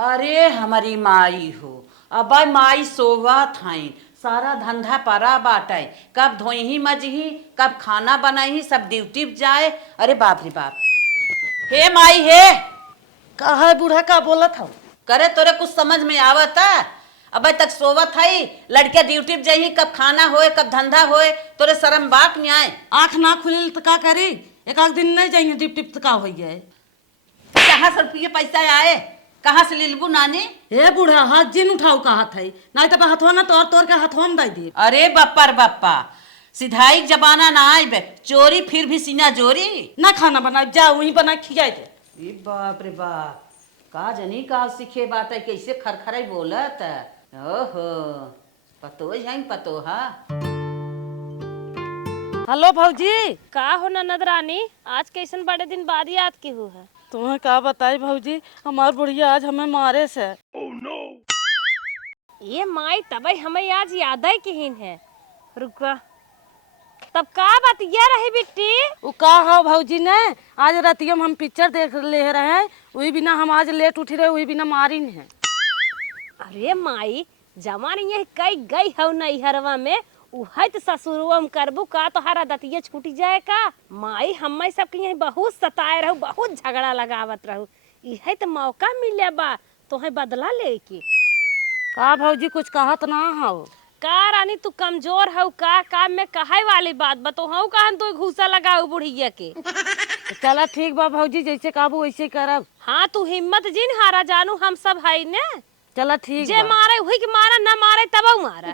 अरे हमारी माई हो, अब माई सोवा थाई सारा धंधा परा बाटे, कब धोही मजही कब खाना बनाई सब ड्यूटी जाए। अरे बाप रे बाप, हे माई हे, कहा है बूढ़ा का बोला था? करे तोरे कुछ समझ में आवता? अब तक सोवत हई, लड़के ड्यूटी जाही कब खाना होए कब धंधा होए, तोरे शर्म बात नहीं आए? आँख ना खुली तो का करी, एक आध दिन नहीं जाइए टिप टिप तो का हो गया। कहाँ से रुपये पैसा आए, कहाँ से लिलबू नानी? हे बूढ़ा हाथ जिन उठाऊ का हाथ है, नहीं तो हथवा ना तोड़ तोड़ के हथवा में दे दी। अरे बप्पा रे बप्पा, सिधाई जमाना ना आए, चोरी फिर भी सीना जोरी। ना खाना बना जा वहीं बना खियाए दे। ए बाप रे बाप, का जनी का सीखे बात है, कैसे खरखराई बोलत। ओहो, पतो है पतो हा। हेलो भौजी। का हो ननद रानी, आज कैसन बड़े दिन बाद याद की हु है? तुम्हें का बताई भौजी, हमार बुढ़िया आज हमें मारे से। ये माई तबे हमें आज याद है किहिन है। रुका, तब का बात ये रही बिट्टी? वो का हो भौजी ने, आज रातियों में हम पिक्चर देख ले रहे हैं, वही बिना हम आज लेट उठी रहे, वही बिना मारी है। अरे माई, जमानी ये कई गई हो नैहरवा में, उहे तो ससुरवा में करबू का तोहरा दतिये छूटी जाए का? माई हमें सबके यही बहुत सताए रहू, बहुत झगड़ा लगावत रहू, इहे तो मौका मिले बा तोहे बदला ले के। का भौजी कुछ कहत ना हो? का रानी तू कमजोर हो का? काम में कहे वाली बात बतो हूँ कहन तू घूसा लगाऊ बुढ़िया के। चला ठीक बा भौजी, जैसे काबू वैसे करब। हाँ तू हिम्मत जिन हारा, जानू हम सब है ने। चला ठीक जे मारे हुई के मारा, न मारे तब मारा।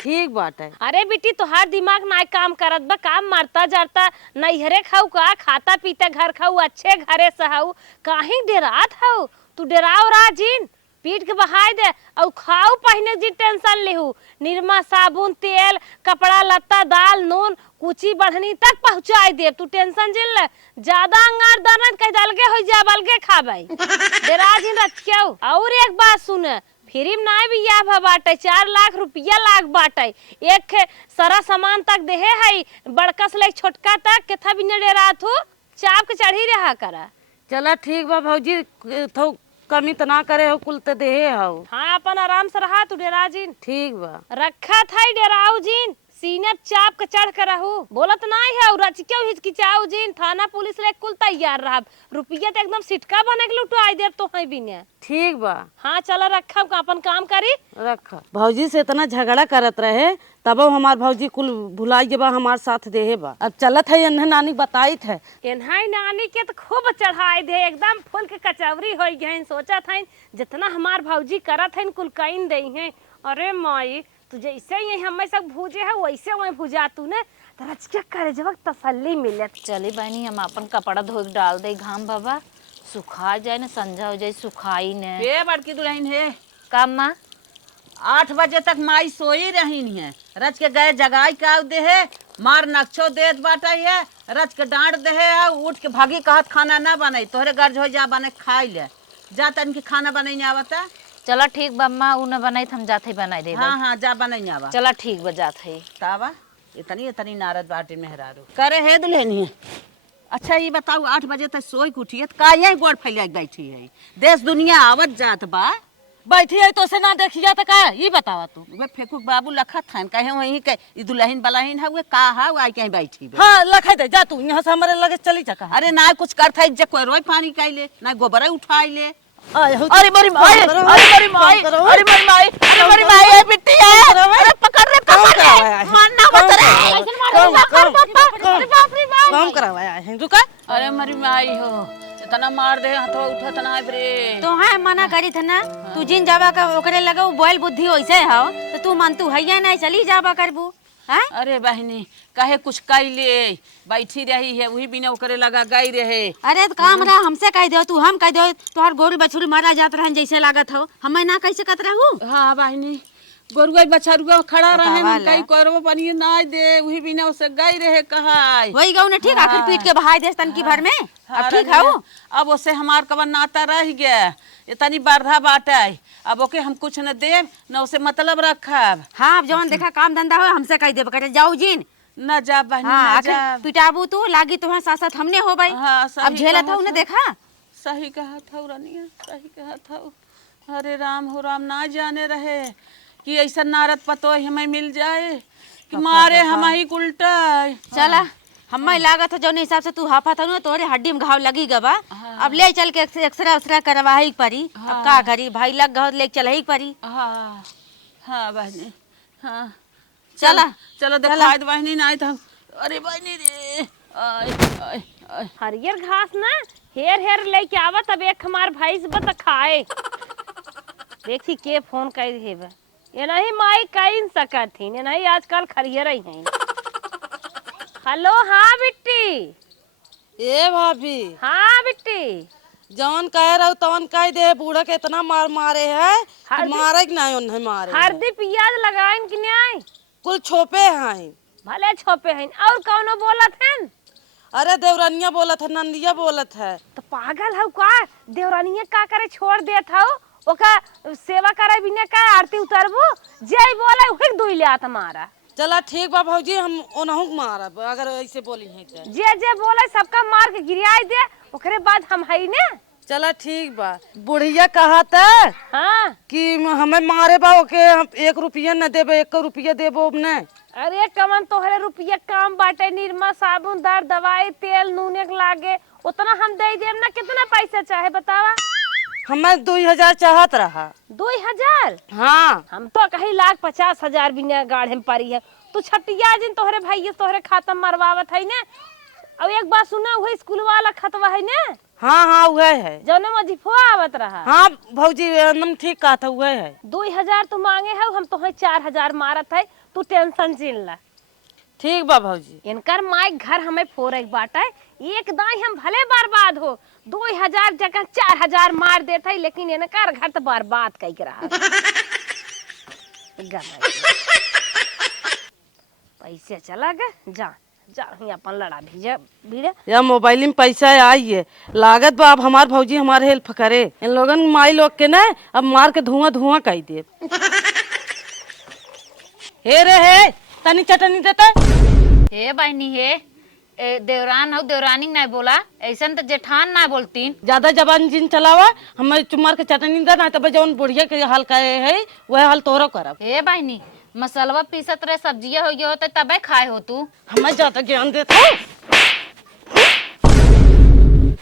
ठीक बात है। अरे बेटी तोहार दिमाग ना काम करत बा, काम मारता जाता नैहरे खाऊ का, खाता पीता घर खाऊ, अच्छे घरे सहू, काहे डेरात हो? तू डेराओ राजिन, पीट के बहाई दे और खाऊ पहने जी टेंशन लेहू। निरमा साबुन तेल कपड़ा लत्ता दाल नून कुची बढ़नी तक पहुंचाई दे, तू टेंशन जिल ले। ज्यादा अंगार दर्द कह दलगे हो जा बलगे खाबाई डेराजिन रख के। और एक बात सुन, फ्री में ना भी या बाटे 4 लाख रुपया लाग बाटे, एक सारा सामान तक देहे है, बड़का से लेके छोटका तक केथा भी न डेरात हो, चाप के चढ़ी रहा करा। चला ठीक बा भौजी, थो कमी तो ना करे हो, कुल तो देहे हो। हाँ अपन आराम से रहा तू डेरा जिन। ठीक बा। रखा था डेराऊ जिन, सीने चाप के चढ़ कर रहू, बोलत नहीं है और क्यों हिचकिचाऊ जिन। थाना पुलिस ले कुल तैयार रहा, रुपया तो एकदम सिटका बने के लुटो आई देव तो है भी ने। ठीक बा। हाँ चला रखा अपन काम करी। रखा भौजी से इतना झगड़ा करत रहे, तब हमार भौजी कुल भुलाई जबा हमार साथ देहे बा। अब चलत है इन्हें नानी बताई थे, इन्हाई नानी के तो खूब चढ़ाई दे, एकदम फूल के कचौरी हो गई। सोचा था जितना हमार भौजी करत है कुल कईन दे हैं। अरे माई तू जैसे ही हमें सब भूजे है वैसे वही भुजा तू ने, तरच क्या करे जब तसल्ली मिले। चली बहनी हम अपन कपड़ा धो के डाल दे, घाम बाबा सुखा जाए ना, संझा हो जाए सुखाई ने। हे बड़की दुल्हन हे, काम माँ 8 बजे तक माई सोई रही है, रच के गए जगाई का दे है, मार नक्शो देत बाटा है, रच के डांट दे है, उठ के भागी कहत खाना ना बने, तोहरे गर्ज हो जा बने खाई ले, जा तन की खाना बने नहीं आवता। चला ठीक बा माँ, उ न बनाई हम जाते बनाई दे। हाँ हाँ जा बने नहीं आवा। चला ठीक बा जात है। तावा इतनी इतनी नारद बाटी मेहरारू करे है दुल्हनी। अच्छा ये बताओ 8 बजे तक सोई के उठिए का यही गोड़ फैला बैठी है, देश दुनिया आवत जात बा, बैठी है तो से ना देखिया तो का ये बतावा तू। वे फेकुक बाबू लखत थान कहे वही के ई दुल्हन बलाहिन है वे का है आई कहीं बैठी बे। हाँ लखे दे जा तू, यहाँ से हमारे लगे चली जा। अरे ना कुछ करता है जे कोई रोई पानी काइले ना गोबर उठाई ले। अरे मरी माई, अरे मरी माई, अरे मरी माई, अरे मरी माई है बिट्टी है, अरे पकड़ रे मारना मत रे, काम करवाया है रुका। अरे मरी माई हो इतना मार दे हथवा उठत ना रे। तो है मना करी थे ना, तू जिन जाबा का ओकरे लगे वो बोल बुद्धि वैसे हो, तो तू मन तू है नहीं चली जाबा करबू हैं। अरे बहनी कहे कुछ कैले बैठी रही है, वही बिना ओकरे लगा गई रहे। अरे तो काम रहा हमसे कह दो, तू हम कह दो, तोहर गोरू बछरू मारा जात रहन जैसे लागत हो, हमें ना कैसे कत रहू। हाँ बहनी गोरुआ बछरुआ खड़ा रहे हम कई करबो पानी ना दे, वही बिना उसे गई रहे कहाई वही गऊ ने ठीक आखिर पीट के बहाई दे तन की भर में। अब ठीक है वो, अब उसे हमार कवन नाता रह गया, इतनी बरधा बाटे, अब ओके हम कुछ न देव न उसे मतलब रखब। हाँ अब जवन देखा काम धंधा हो हमसे कह दे करे जाऊ जिन न जा बहनी हाँ, न जा। पिटाबू तू लागी तुम्हें साथ साथ हमने हो भाई। हाँ, सही अब झेला कहा था उन्हें था। देखा। सही कहा था रानिया, सही कहा था। अरे राम हो राम, ना जाने रहे कि ऐसा नारद पतो हमें मिल जाए कि मारे हम ही उल्टा। चला हमें लागत है जौन हिसाब से तू हाफा था ना तोरे हड्डी में घाव लगी गवा। अब ले चल के एक्सरे उसरा करवाही परी। अब का करी भाई लग गहो ले चल ही परी। हाँ हाँ बहनी, हाँ चला चलो दिखाई दे बहनी, नहीं तो अरे बहनी रे आय आय आय। हरियर घास ना हेर हेर लेके आवा, तब एक हमार भाई से बता खाए। देखी के फोन कर हेबे, ये नहीं माई कहीं सकत थी, ये नहीं आजकल खरियर ही हैं। हेलो, हाँ बिट्टी। ए भाभी, हाँ बिट्टी। जवन कह रहा तवन कह दे, बूढ़ा के इतना मार मारे है हरदी- मारे कि नहीं उन्हें मारे हल्दी प्याज लगाइन कि नहीं? कुल छोपे हैं। भले छोपे हैं। और कौनो बोलत हैं? अरे देवरानिया बोलत है, नंदिया बोलत है। तो पागल हो का? देवरानिया का करे छोड़ देत हो, ओका सेवा करे बिना का आरती उतरबू? जय बोले उही दुई ले आत हमारा। चला ठीक बा भौजी, हम ओनहु मारब अगर ऐसे बोली है तो। जे बोले सबका मार के गिराई दे, ओकरे बाद हम हई ने। चला ठीक बा। बुढ़िया कहा था हाँ कि हमें मारे बा ओके हम 1 रुपया न देबे, 1 रुपया देबो ने। अरे कमन तोहरे रुपया काम बाटे, निरमा साबुन दार दवाई तेल नूने के लागे, उतना हम दे देम ना। कितना पैसा चाहे बतावा? हमें 2000 चाहत रहा। 2000? हाँ हम तो कहीं 1,50,000 बिना गाढ़े में पड़ी है। तू छटिया जिन तोहरे भाई तोहरे खाता मरवावत है ने। अब एक बात सुना, वही स्कूल वाला खतवा है ने हाँ हाँ वह है। जौने मजीफो आवत रहा। हाँ भौजी एकदम ठीक कहा था, वह है। 2000 तू मांगे है, हम तोहे 4000 मारत है। तू टेंशन जिन ला। ठीक बा भौजी। इनकर माई घर हमें फोरे बाटा है, एक दाई हम भले बर्बाद हो 2000 जगह 4000 मार देते, लेकिन इनकर घर तो बर्बाद कई के रहा। पैसे चला गए, जा जा ही अपन लड़ा भीजा भीड़े। या मोबाइल में पैसा आई है, लागत बा अब हमार भौजी हमारे हेल्प करे। इन लोगन माई लोग के ना अब मार के धुआं धुआं कही दे। हे रे हे, तनी चटनी देता। हे बहनी हे, देवरान हो देवरानी नहीं बोला, ऐसन तो जेठान ना बोलतीन। ज्यादा जबान जिन चलावा, हमें चुमार के चटनी दे ना, तब जौन बुढ़िया के हाल कहे है वह हाल तोरो करब। हे बहनी, मसलवा पीसत रहे सब्जिया हो गया होते तबे खाए हो तू। हमें ज्यादा ज्ञान देता।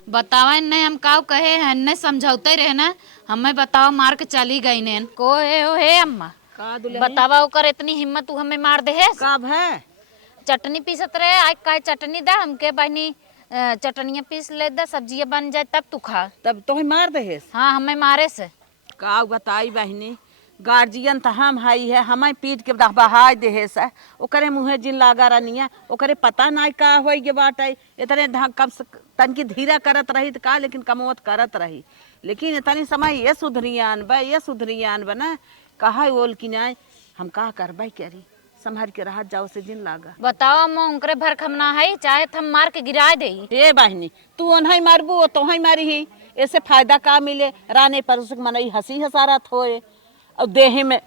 बतावा नहीं हम काव कहे हैं, ने समझौते रहे ना। हमें बताओ मार के चली गई ने को हे हो। हे अम्मा बतावा ओकर इतनी हिम्मत तू हमें मार दे है। कब है? चटनी पीसत रहे, आज का चटनी दा हमके बहनी, चटनिया पीस ले दा, सब्जिया बन जाए तब तू खा। तब तो मार दे। हाँ हमें मारे से का बताई बहनी, गार्जियन तो हम हाई है, हमें पीट के बहाय दे से ओकरे मुँहे जिन लागा रनिया, ओकरे पता नहीं का होई के बाटे। इतने कम तन की धीरा करत रही तो का, लेकिन कमोत करत रही। लेकिन इतनी समय ये सुधरियान बा, ये सुधरियान बना कहा बोल कि नहीं हम का करबई करी, संभाल के रह जाओ से जिन लागा। बताओ अम्मा उनकरे भर खमना है, चाहे हम मार के गिरा दे। ए बहनी तू ओनही मारबू तो ही मारी ही, ऐसे फायदा का मिले? राने पर उसक मनई हंसी हसारत होए और देह में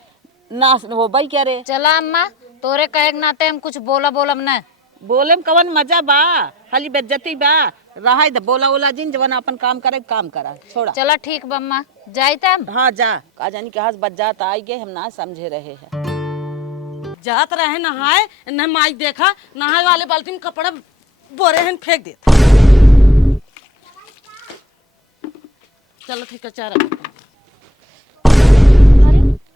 नाश हो बई क्या रे। चला अम्मा, तोरे कहे के नाते हम कुछ बोलब न। बोले में कवन मजा बा, खाली बेज्जती बा। रहा दे बोला ओला जिन जवन अपन काम करे काम करा छोड़ा। चला ठीक बा अम्मा, जाई तब। हाँ जा, का जानी के हाथ बच जाता आई गए, हम ना समझे रहे हैं। जात रहे नहाए, न माई देखा नहाए वाले बाल्टी में कपड़ा बोरे हैं फेंक दे। चलो ठीक है चारा।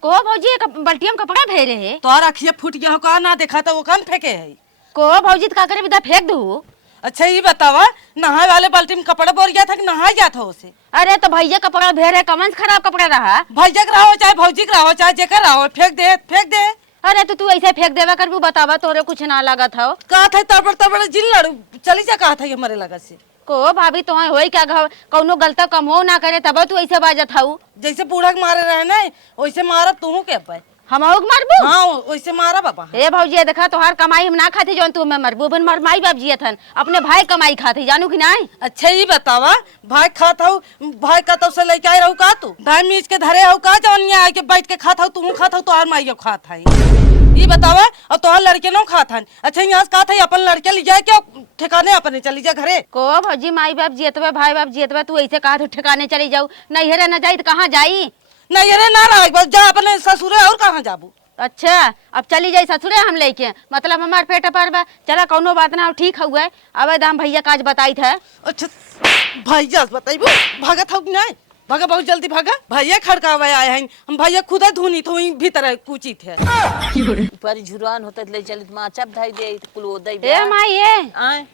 को भौजी बल्टिया में कपड़ा भेरे है। तो अखिया फूट गया हो का, ना देखा तो वो कौन फेंके है। को भौजी का करे बिदा फेंक दू। अच्छा ये बतावा, नहाए वाले बाल्टी में कपड़ा बोर गया था कि नहाए गया था उसे? अरे तो भैया कपड़ा भेरे, कमन से खराब कपड़ा रहा। भैया के रहो चाहे भौजी के रहो चाहे जेकर रहो, फेंक दे फेंक दे। अरे तो तू ऐसे फेंक देवा कर, बतावा तोरे कुछ ना लगा था। कहा था तबड़ तबड़ जिन लड़ू चली जा, कहा था ये हमारे लगा से। को भाभी तो होई क्या कौनो गलता कम हो ना करे तब तू ऐसे बाजत हाउ। जैसे बूढ़ा के मारे रहे ना वैसे मारा तू के पे। हम मारबू? हाँ वैसे मारा बाबा। हे भौजी देखा तोहार कमाई हम ना खाती जौन तू में मरबू, बन मर माई बाप जियत हन, अपने भाई कमाई खाती जानू कि नहीं। अच्छा ये बतावा, भाई खाता हूँ, भाई का तो से लेके आए रहू का तू? भाई मीच के धरे हो का जौन यहाँ आके बैठ के खाता हूँ, तू खाता हूँ तो हर माइयो खाता है। ये बतावा, और तोहार लड़के नो खाता हन। अच्छा यहाँ से खाता है अपन लड़के ले जाए क्या ठिकाने अपने चली जा घरे? को भौजी माई बाप जियतबे भाई बाप जियतबे, तू ऐसे कहा तू ठिकाने चली जाऊ, नहीं हेरे न जाई तो कहाँ जाई? नहीं अरे ना रहा बस जा अपने ससुरे और कहाँ जाबू। अच्छा अब चली जाई ससुरे हम लेके, मतलब हमार पेट पर बा। चला कौनो बात ना, ठीक हुआ है। अब दाम भैया काज बताई था। अच्छा भैया बताइबू भागत हो कि नहीं? भागा बहुत जल्दी भागा, भैया खड़कावे आए हैं हम, भैया खुद धुनी तो भीतर कुची थे। ऊपर झुरान होते ले चलित मां चप धाई दे तो कुल ओदई ए माई ए आए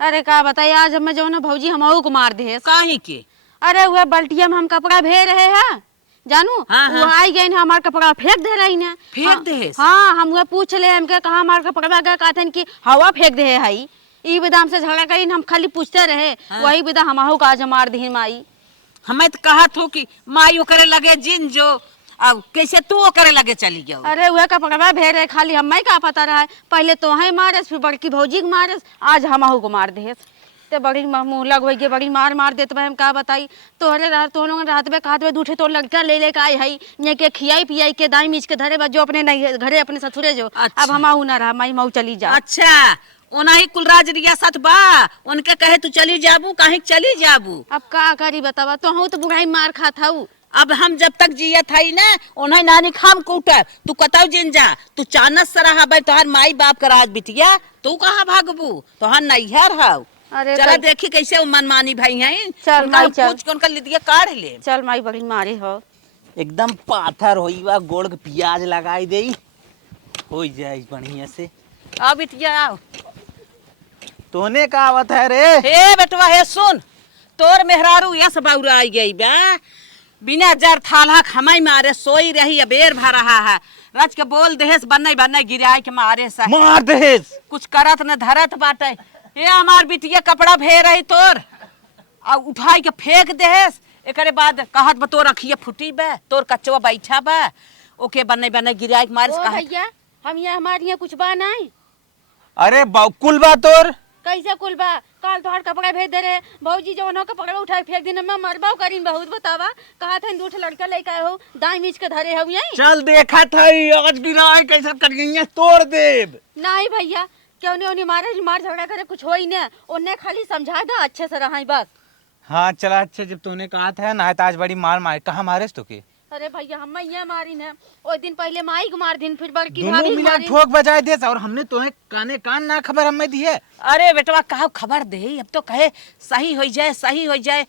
अरे का बताई आज हमें जो ना भौजी हमहू को मार दे। काहे के? अरे वह बल्टिया में हम कपड़ा भे रहे हैं जानू, हाँ, वो आई गई ना हमार कपड़ा फेंक दे रही ना। फेंक दे? हाँ हम वह पूछ ले हमके कहा हमार कपड़ा का कहते कि हवा फेंक दे है। ई विदाम से झगड़ा करी हम खाली पूछते रहे, वही विदा हमहू का आज मार दी माई। हमें तो कहा थो कि माई करे लगे जिन जो, अब कैसे तू करे लगे चली गयो? अरे वह कपड़ा भे रहे खाली हमें का पता रहा है, पहले तो है मारस फिर बड़की भौजी के मारस, आज हमहू को मार दे ते बड़ी मुँह लग हो गई, बड़ी मार देते भाई हम का बताई। तोहरे रात में कहते दूठे तो लड़का ले लेके आई है ये के खियाई पियाई के दाई मीच के धरे जो अपने नहीं घरे अपने ससुरे जो। अच्छा। अब हमहू ना रहा माई मऊ चली जा। अच्छा ओनाही कुलराज रियासत बा, उनके कहे तू चली जाबू, काहे चली जाबू? अब का करी बतावा, तो हूँ तो बुढ़ाई मार खात हूँ। अब हम जब तक जियत हई ना उन्हें नानी खाम कूटर, तू कताऊ जिन जा, तू चानस सराहा भाई तोहार माई बाप का राज बिटिया, तू कहाँ भागबू? तोहार नैहर हाउ। अरे चला देखी कैसे वो मनमानी भाई हैं। चल उनका माई चल। पूछ के उनका लिदिया काढ़ ले। चल माई बड़ी मारे हो। एकदम पाथर होई बा, गोड़ के प्याज लगाई देई हो जाए बढ़िया से। आओ बिटिया आओ। तोने का आवत है रे? हे बेटवा हे सुन, तोर मेहरारू यस बाउरा आई गई बा, बिना जर थाला खमाई मारे सोई रही अबेर भा रहा है, रच के बोल देहेस बनई गिराए के मारे सा मार देस। कुछ करत न धरत बाटे। ये हमार बिटिया कपड़ा भे रही तोर आ उठाई के फेंक देहेस, एकरे बाद कहत बा तोर अखिया फुटी बा, तोर कच्चवा बैठा बा, ओके बनई गिराए के मारे ओ कहा भैया हम यहाँ हमारे यहाँ कुछ बा नहीं। अरे कुल बा तोर कैसे कुल बा? काल तोहार कपड़ा भेज दे रहे भौजी जो न कपड़ा उठा फेंक दिन में मरबाऊ करीन बहुत बतावा। कहा था दूठ लड़का लेके आए हो दाई मीच के धरे हो यही। चल देखा था आज गिराए कैसे करिए तोड़ देब। नहीं भैया क्यों नहीं मार झगड़ा करे कुछ हो ही ना, उन्हें खाली समझा दो अच्छे से रहा बस। हाँ चला अच्छा, जब तूने कहा था ना तो आज बड़ी मार कहाँ मारे तो के? अरे भैया हम यहाँ मारी ना, ओ दिन पहले माई को मार दिन फिर बड़की दोनों भाभी को मिला मारी। ठोक बजाए देस और हमने तुम्हें कान ना खबर हमें दी है। अरे बेटवा कहा खबर दे, अब तो कहे सही हो जाए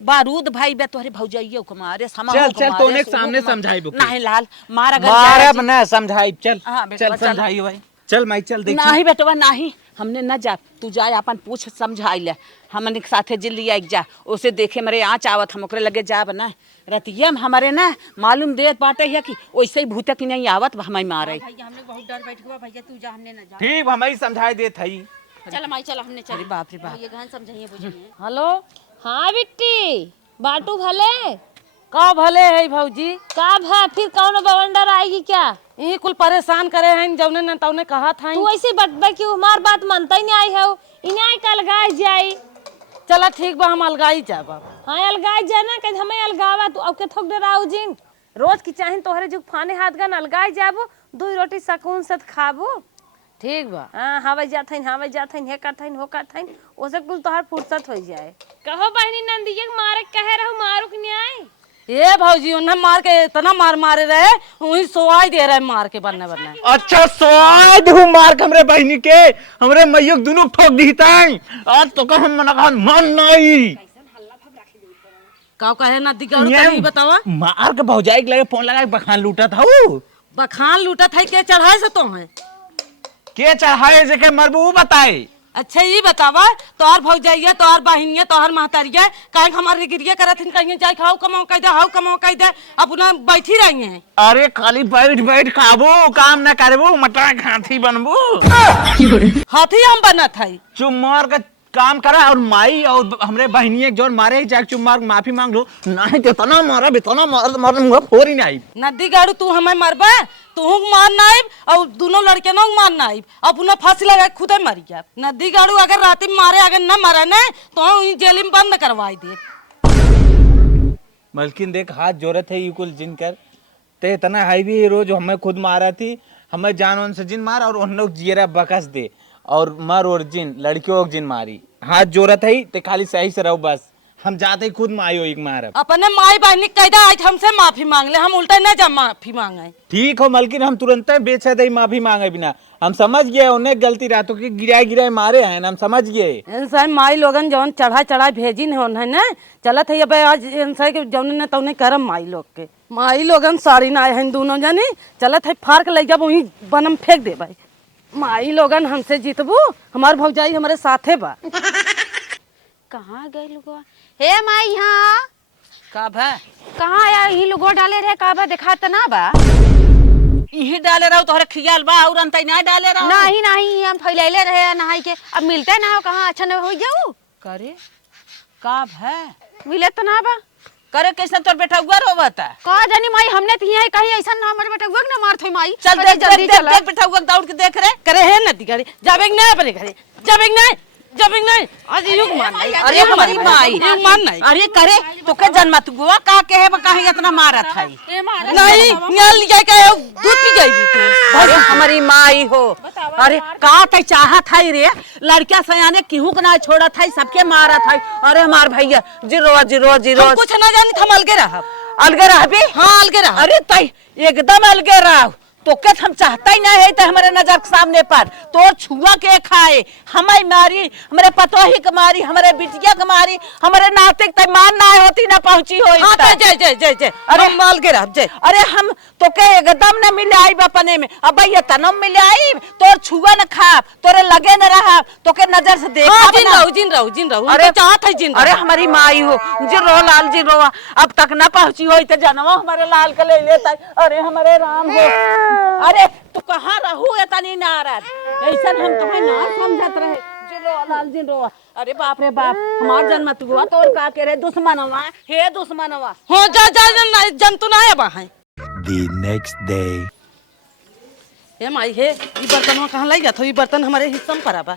बारूद भाई बे तोहरे भौजाइयो को मारे समा चल चल तूने सामने समझाई बुक नहीं लाल मार अगर मार जाए अब ना समझाई। चल हाँ, बेटवा, चल चल। समझाई भाई, चल माई चल देख। नहीं बेटवा नहीं, हमने न जा, तू जाए अपन पूछ समझाई ले, हमने के साथे जिल लिया एक जा, उसे देखे मरे आँच आवत हम ओकरे लगे जा बना रतिया में हमारे ना मालूम देत बाटे है कि वैसे ही भूत की नहीं आवत हमें मारे। भैया हमने बहुत डर बैठ गया भैया, तू जा हमने ना जा। ठीक हमें समझाई दे थई। चल माई चल हमने चल। अरे बाप रे बाप। भैया गहन समझाइए बुझिए। हेलो हाँ बिट्टी बाटू भले का भले है भौजी, का भा फिर कौन बवंडर आएगी क्या? ये कुल परेशान करे हैं जौने न तौने कहा था। तू ऐसे बटबे कि हमार बात मानता ही नहीं आई है, इन्हें कल गाय जाई। चला ठीक बा हम अलगाई जाब। हाँ अलगाय जाना कि हमें अलगावा तू अब के थोक डराऊ जिन रोज की चाहे तोहरे जो फाने हाथ गन अलगाय जाबो, दो रोटी सकून से खाबो। ठीक बा। हाँ हवे जाथन हे करथन हो करथन ओसे कुल तोहर फुर्सत हो जाए। कहो बहनी नंदिया के मारे कहे रहो मारुक न्याय। ये भौजी उन्हें मार के इतना मारे रहे, वही सोआई दे रहे मार के बनने। अच्छा स्वाद हूँ मार के हमरे बहनी के हमरे मैयक दोनों ठोक दी ताई आज तो हम मना मान नहीं का कहे ना दिगाड़ू नहीं बतावा। मार के भौजाई के लगे फोन लगा के बखान लूटा था बखान लूटा था के चढ़ाए से तो है के चढ़ाए जे के मरबू बताए। अच्छा ये बतावा तोहर भौजाइया तोहर बहिनिया तोहर महतारिया काहे हमारे गिरिया करत हन कहीं जाए खाओ कमाओ कह दे अपना बैठी रही हैं। अरे खाली बैठ खाबू काम ना करबू मटा हाथी बनबू। हाथी हम बनत है चुम्मार का काम करा और माई और हमरे बहनिये जोर मारे जाके चुम्मार माफी मांग लो नहीं तो तना मारा बेतना मारा मुंह फोड़ ही नहीं। नदी गाड़ू तू हमें मरबा तू मारना आइब और दोनों लड़के न मारना आइब अपना फांसी लगा खुदे मर गया। नदी गाड़ू अगर रात में मारे अगर न मरे न तो जेल में बंद करवाई दे। मलकिन देख हाथ जोरत है कुल जिन कर ते तना हाई भी रोज हमें खुद मारा थी हमें जान से जिन मार और उन लोग जीरा बकस दे और मर और जिन लड़कियों जिन मारी हाथ जोरत है ते खाली सही से रहो बस हम जाते ही खुद माई होई मारब। अपने माई बहनी कैदा आज हमसे माफी मांग ले, हम उल्टा न जा माफी मांगे। ठीक हो मलकिन, हम तुरंत बेचे दे माफी मांगे बिना। हम समझ गए उन्हें गलती रहा तो कि गिराए मारे हैं, हम समझ गए। इंसान माई लोगन जौन चढ़ा भेजी न होन है ना, चलत है अब आज इंसान के जौन ने तौने करम माई लोग के। माई लोगन सारी ना है दोनों जनी, चलत है फार्क ले जब वही बनम फेंक दे भाई। माई लोगन हमसे जीतबू, हमार भौजाई हमारे साथे बा। कहाँ गए लोगवा? हे माई यहाँ का भा कहाँ आया? ही लोगो डाले रहे का बा, देखा त ना बा। यही डाले रहो तोहरे खियाल बा और अंत ना डाले रहो। नहीं नहीं, हम फैलैले रहे नहाई के, अब मिलते ना हो, कहाँ अच्छा न हो जाऊ। करे का भा मिले तो ना बा। करे कैसे तोर बेटा हुआ रोवता। का जानी माई, हमने तो यहाँ कहीं ऐसा ना हमारे बेटा हुआ ना मारत है माई। चल अरे देख देख बेटा हुआ दौड़ के देख रे। करे है नदी करे जाबेग ना अपने घरे, जाबेग नहीं आज युग मान नहीं। अरे हमारी माई युग मान नहीं। अरे करे तो के जन्म तू गुआ का के है कहीं इतना मारत है। नहीं नियल जाए के दूध पी जाएगी तू। अरे हमारी माई हो। अरे का ते चाहत है रे, लड़का सयाने केहू के ना छोड़त है, सबके मारत है। अरे हमार भैया जीरो हम कुछ ना जानी, हम अलगे रह। अलगे रहबी। हाँ अलगे रह। अरे तई एकदम अलगे रह। तो के हम चाहता ही ना है तो हमारे नजर के सामने पर तोर छुआ के खाए, हमारी मारी, हमारे पतोही के मारी, हमारे बिटिया के मारी, हमारे नातिक तय मान ना होती ना पहुंची हो। हाँ जय अरे हम अलगे रह जय। अरे हम तो के एकदम न मिले आई अपने में, अब भैया तनम मिले आई तोर छुआ न खा, तोरे लगे न रहा, तो के नजर से देखा। हाँ जिन रहू। अरे चाहत है जिन। अरे हमारी माई हो, जिरो लाल जिरो अब तक न पहुंची हो तो जनवा हमारे लाल के ले लेता। अरे हमारे राम हो। अरे तू कहाँ रहू इतनी नाराज, ऐसा हम तुम्हें ना समझत रहे। जिरो लाल जिरो। अरे बाप रे बाप, हमार जन्म तू हुआ तो का के रे दुश्मनवा, हे दुश्मनवा। हो जा जंतु ना है वहां। The next day. हे माई हे, ई बर्तनवा कहाँ लाई जात हो? ई बर्तन हमारे हिस्सा में पड़ा बा।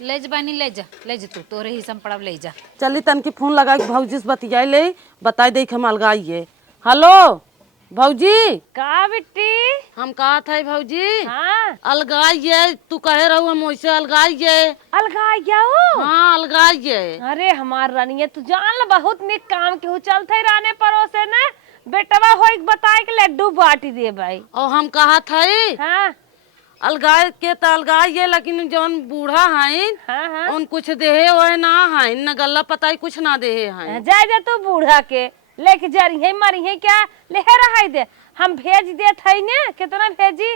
ले जा बहनी, ले जा तू, तोरे ही सम पड़ब, ले जा। चली तन की फोन लगा के भौजी से बतियाई ले, बताई दे हम अलगाइए। हेलो भौजी। का बिट्टी? हम कहा था भौजी हाँ अलगाइए, तू कहे रहू हम वैसे अलगाइए। अलगा जाओ। हाँ अलगाइए। अरे हमार रानिया, तू जान ल बहुत निक काम के हो, चलते राने परोसे ने बेटवा हो एक बताए के लड्डू बाटी दे भाई। और हम कहा था हाँ अलगाए के तो अलगाइए, लेकिन जौन बूढ़ा है हाँ उन कुछ देहे होए ना है, न गल्ला पताई कुछ ना देहे है। जाए दे तू बूढ़ा के लेके जा रही है, मरी है क्या ले रहा दे, हम भेज दे थे ने। कितना भेजी?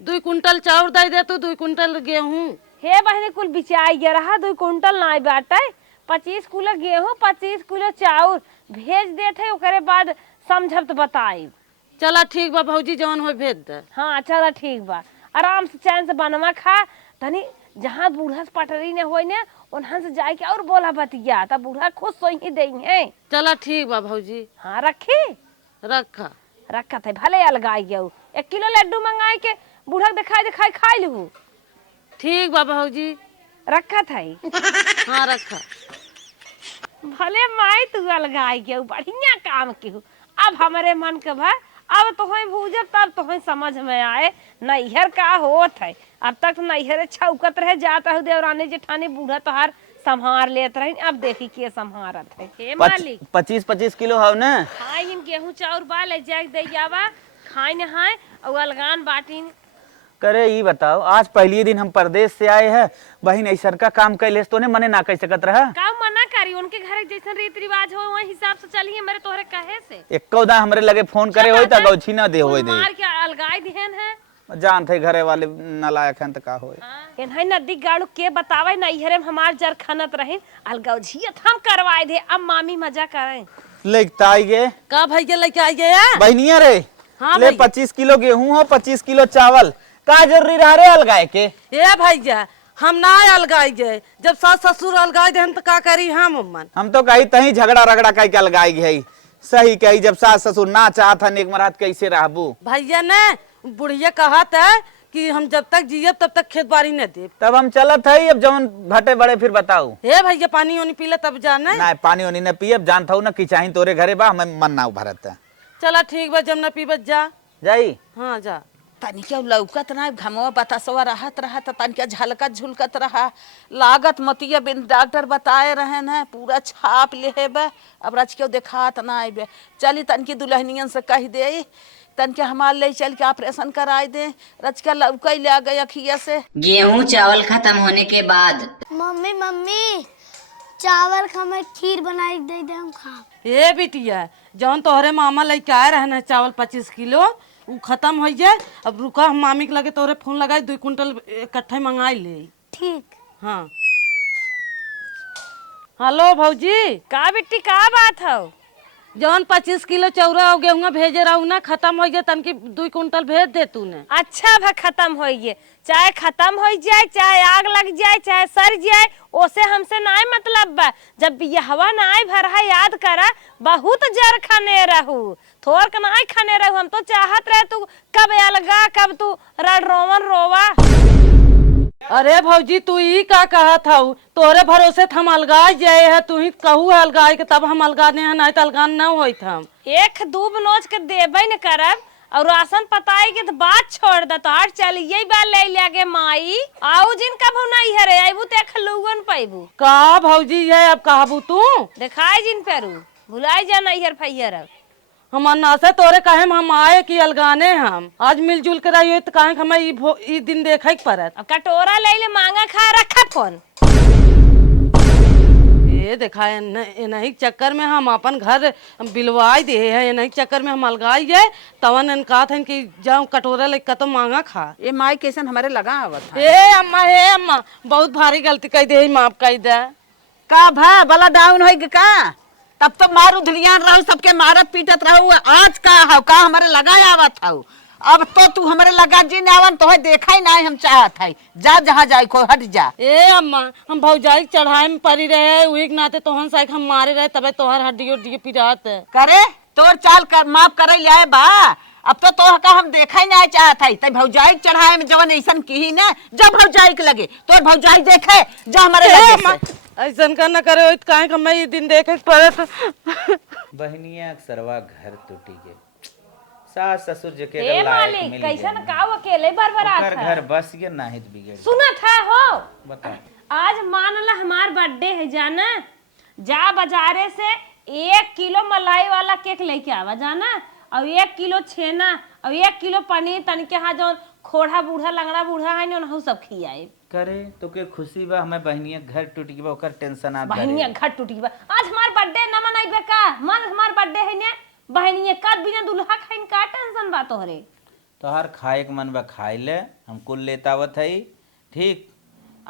2 कुंटल चाउर दे दे तू, 2 कुंटल गेहूं। हे बहनी कुल बिचाई गया रहा, 2 कुंटल ना बाटे, 25 किलो गेहूं 25 किलो चाउर भेज दे थे, ओकरे बाद समझब तो बताई। चला ठीक बा भौजी, जौन हो भेज दे। हाँ चला ठीक बा, आराम से चैन से बनवा खा तनी, जहाँ बूढ़ा से पटरी ने होई ने उन्हां से जाके और बोला बतिया, तब बूढ़ा खुश सोई ही देई है। चला ठीक बा भौजी। हाँ रखी रखा रखा थे, भले अलगाई गयो 1 किलो लड्डू मंगाए के बूढ़ा दिखाई खाई लू। ठीक बा भौजी। रखा था हाँ रखा। भले माई तू अलगाई गयो, बढ़िया काम की हूँ। अब हमारे मन के भा, अब तुम्हें भूजब तब तुम्हें समझ में आए नैहर का होत है। अब तक नैहर छौकत रहे जाता हूँ, देवरानी जेठानी बूढ़ा तोहार संभार लेत रहे, अब देखी के संभारत है। हे मालिक 25-25 किलो हो ना। खाई हिम गेहूं चाउर बा, ले जाके दे जावा, खाई न हाय और अलगान बाटी। करे ये बताओ, आज पहली दिन हम परदेश से आए हैं, बहन ऐसा का काम कैले तो ने मने ना कह सकत रहा। का मना करी, उनके घर जैसा रीति रिवाज हो वही हिसाब से चलिए, मेरे तोहरे कहे से। एकौदा हमरे लगे फोन करे होई त गौछी ना दे होई दे। मार के अलगाई दिहन है, जान थे घरे वाले नालायक हैं त का होई। एनहाई नदी गाड़ू के बतावे नैहरे में हमार जर खनत रहे, अलगौझियत हम करवाए दे, अब मामी मजा करे। लेके आई गे का भैया लेके आई गया बहनिया रे। हाँ ले भैया। 25 किलो गेहूं हो, 25 किलो चावल, का जरूरी रहा रे अलगाए के? ए भैया हम ना अलगाई गए, जब सास ससुर अलगाई दे तो का करी हम अम्मन। हम तो कही तही झगड़ा रगड़ा कह के अलगाई गई। सही कही, जब सास ससुर ना चाहत हन एक मरात कैसे रहबू। भैया ने बुढ़िया कहा था कि हम जब तक जियब तब तक खेत बाड़ी न दे। तब हम चलत है, अब जौन भटे बड़े फिर बताऊ। हे भैया पानी वानी पीला तब जाना। ना पानी वानी न पियब, जानता हूँ ना कि चाही तोरे घरे बा, हमें मन ना भरत है। चला ठीक बा, जब न पीबत जा। जाई हाँ जा। तनिके लौकत ना घमवा बतासवा रहत रहा त तनिके झलकत झुलकत रहा लागत मतिया बिन डॉक्टर बताए रहे न पूरा छाप लेबे अब रच के देखात ना आइबे चली तनिके दुल्हनियन से कह दे तनिके हमार ले चल के ऑपरेशन कराई दे रच के लौकई ले गई अखिया से। गेहूं चावल खत्म होने के बाद मम्मी मम्मी चावल हमें खीर बनाई दे दे हम खा। ए बिटिया जौन तोहरे मामा लेके आए रहना चावल 25 किलो उ खत्म हो जाए। अब रुका हम मामी के लगे तोहरे फोन लगाई 2 कुंटल इकट्ठे मंगाई ले। ठीक। हाँ हेलो भौजी का बिट्टी का बात हो? जौन 25 किलो चौरा हो गेहूं भेजे रहू ना खत्म हो गया तनकी 2 कुंटल भेज दे तूने। अच्छा भा खत्म हो गए चाहे खत्म हो जाए चाहे आग लग जाए चाहे सर जाए ओसे हमसे ना मतलब बा। जब हवा ना भर है याद करा बहुत जर खाने रहू थोर के ना खाने रहू। हम तो चाहत रहे तू कब अलगा कब तू रोवन रोवा। अरे भौजी तू ही का कहा था तोरे भरोसे हम अलगाए जाए है तू ही कहू है अलगाए के तब हम अलगाने है नहीं तो अलगान न होई हम। एक दूब नोच के देबे न करब और राशन पताई के तो बात छोड़ दे तो हट चल यही बात ले लागे माई आऊ जिन कब नहीं हरे आईबू ते खलुगन पाइबू का भौजी ये अब कहबू तू दिखाई जिन पेरू भुलाई जा नहीं हर फैयर हमार नासे तोरे कहे हम आए कि अलगाने हम आज मिलजुल के रहिए तो कहे हमें ई दिन देखे के पड़त। कटोरा ले ले मांगा खा रखा फोन ये देखा नहीं चक्कर में हम अपन घर बिलवाई दे है नहीं चक्कर में हम अलगाई है तवन कहा था कि जाओ कटोरा ले कतो मांगा खा। ये माई कैसन हमारे लगा आवत है। हे अम्मा बहुत भारी गलती कह दे माफ कह दे का भा बला डाउन होई का तब तो मार उधलियान रहू सबके मारत पीटत रहू आज का हव का हमारे लगा आवत हव अब तो तू हमारे लगा जी आवन तो देखा ही ना हम चाहत है जा जहाँ जाए को हट जा। ए अम्मा हम भौजाई चढ़ाई में पड़ी रहे उही नाते तोहन साइक हम मारे रहे तबे तोहर हड्डी उड्डी पिरात करे तोर चाल कर माफ करे ले बा अब तो तोह का हम देखा ही नहीं चाहत है तब भौजाई चढ़ाए में जवन ऐसन की ना जब भौजाई के लगे तोर भौजाई देखे जा हमारे लगे ऐसा का न करे काहे कि मैं ये दिन देखे पड़े बहनिया अक्सरवा घर टूटी के सास ससुर जके ए मालिक कैसन काव अकेले बरबरात ओकर घर बस के नाही तो बिगड़ सुना था हो बता आज मान ला हमार बर्थडे है जाना जा बाजारे से 1 किलो मलाई वाला केक लेके आवा जाना और 1 किलो छेना और 1 किलो पनीर तनिके हाँ जो खोड़ा बूढ़ा लंगड़ा बूढ़ा है ना सब खियाए करे तो के खुशी बा हमें बहनिया घर टूट गई बा ओकर टेंशन आ बहनिया घर टूट गई बा आज हमार बर्थडे ना मनाइबे का मन हमार बर्थडे है ने बहनिया कद बिना दुल्हा खाइन का टेंशन बा तोहरे तोहार खाए के मन बा खाई ले हम कुल लेतावत है ठीक।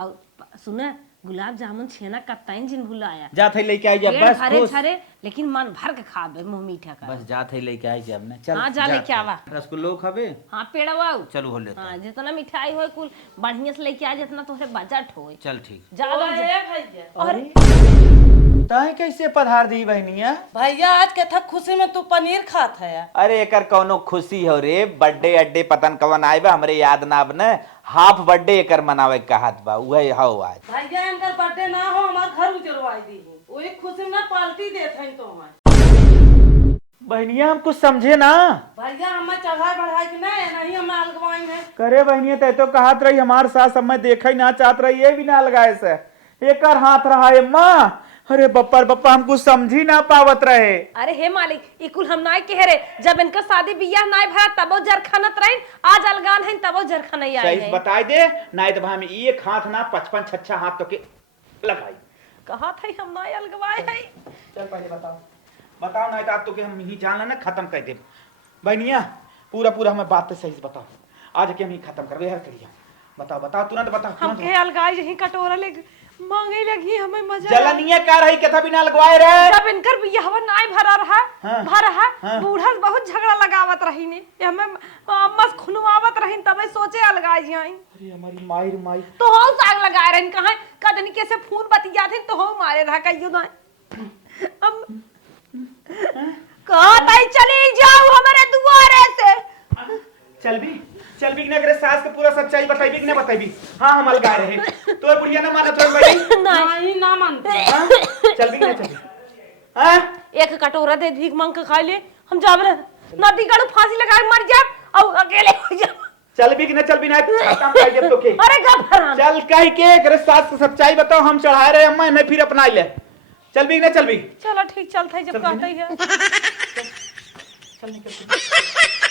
और सुना गुलाब जामुन छेना कत्ताइन जिन भुलाया जात है लेके आई जा बस अरे खुश छरे लेकिन मन भर के खाबे मुंह मीठा का बस जात है लेके आई जा अपने चल हाँ जा लेके आवा रसगुल्लो खाबे हाँ पेड़वा चलो हो लेते हाँ जितना मिठाई हो कुल बढ़िया से लेके आ जितना तोहरे बजट हो चल ठीक ज्यादा ताई कैसे पधार दी बहनिया भैया आज के था खुशी में तू पनीर खात है। अरे एकर कौनो खुशी हो रे बर्थडे अड्डे पतन कवन आए बा हमरे याद ना अब न हाफ बर्थडे एकर मनावे कहत बा उहे हो आज भैया इनकर बर्थडे ना हो हमार घर उजरवाई दी वही खुशी में पार्टी देत हई तो मैं बहनिया हम कुछ समझे ना भैया हमें चढ़ाई बढ़ाई के नहीं हमें अलगवाई है करे बहनिया तय तो कहत रही हमार सास हमें देखा ही ना चाहत रही ये भी ना लगाए से एकर हाथ रहा है माँ अरे बप्पा हम कुछ समझी ना पावत रहे। अरे हे मालिक इकुल हम नाय कह रे जब इनका शादी बियाह नाय भरा तबो जरखानत रही आज अलगान है तबो जरखा नहीं आई सही बताई दे नहीं तो भाई एक हाथ ना 55 छच्छा हाथ तो के लगाई कहा था हम नाय अलगवाए है। चल पहले बताओ नहीं तो आप तो के हम ही जान लेना खत्म कर दे बहनिया पूरा हमें बात सही से बताओ आज के हम ही खत्म कर यार करिए बताओ तुरंत बताओ हम के अलगाए यही कटोरा ले मांगे लगी हमें मजा जलनिया का रही कथा बिना लगवाए रहे जब इनकर बियाह नाय भरा रहा बूढ़ा बहुत झगड़ा लगावत रही ने हमें अम्मा खुनवावत रही तबे सोचे अलगाए जाई। अरे हमारी माई तो हो साग लगाए रहन कहां कदनी के से फोन बतिया थे तो हो मारे रहा कहियो ना अब कहा ताई चली जाओ हमारे दुआरे से चल भी ना करे सास के पूरा सच्चाई बताइबी कि ना बताइबी। हाँ हम अलगा रहे तोर बुढ़िया ना मानत रहे बड़ी नहीं ना मानते चल भी ना चल हां एक कटोरा दे भीख मांग के खा ले हम जाब रे नदी का फांसी लगा के मर जा और अकेले हो जा चल भी कि न चल भी ना खत्म कर दे तो के अरे गफरान चल कहीं के अरे सास सच्चाई बताओ हम चढ़ाए रहे अम्मा नहीं फिर अपना ले चल भी कि न चल भी चलो ठीक चलता है जब कहते ही है चल निकल